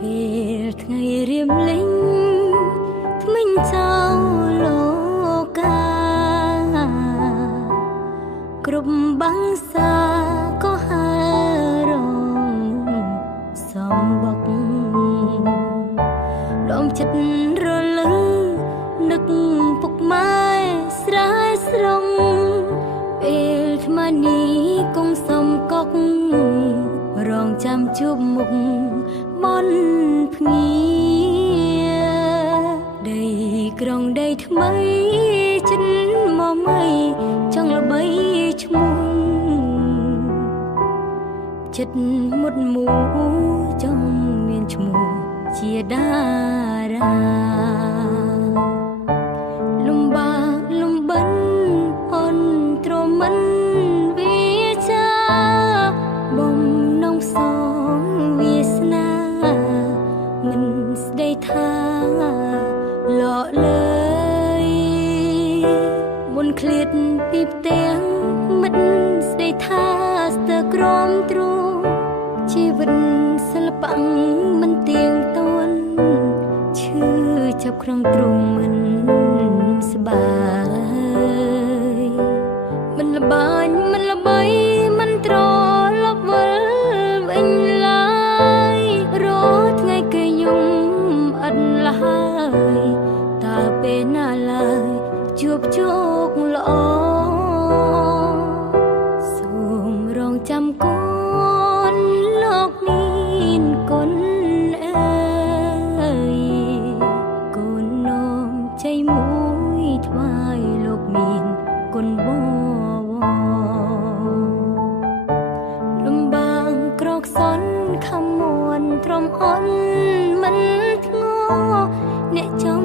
ពេលថ្ងៃរៀមលេងថ្មិញចោលលោកាគ្រប់បាំងសាក៏ហើរងសំបុកដងចិត្តរលឹងនឹកពុកម៉ែស្រែស្រងពេលថ្មនេះគង់សំកករងចាំជួបមុខបនភ្ងាដីក្រុងដីថ្មីចិនមកមីចង់ល្បីឈ្មោះចិត្តមុតមូចង់មានឈ្មោះជាតារាលំបាកលំបិនអូនទ្រាំមិនវាចាបំណងសងវាសនាមិនស្ដីថាលក់លើយមុនឃ្លាតពីផ្ទាំងមិនស្ដីថាស្ទើរក្រមទ្រូងជីវិតសិល្បៈមិនទៀងទាត់ឈឺចាប់ក្នុងទ្រូងមិនស្បាយមិនល្បាញមិនល្បីមិនត្រឡប់វិលវិញឡើយរត់ថ្ងៃគេយំអត់ឡើយតើពេលណាឡើយជួបជោគល្អសូមរងចាំកូនលោកមានគុណអើយកូននោមជ័យមួយថ្វាយលោកមានគុណបវរលំបាងក្រកសនខំមួនទ្រាំអន់មិនធ្ងរអ្នកចំ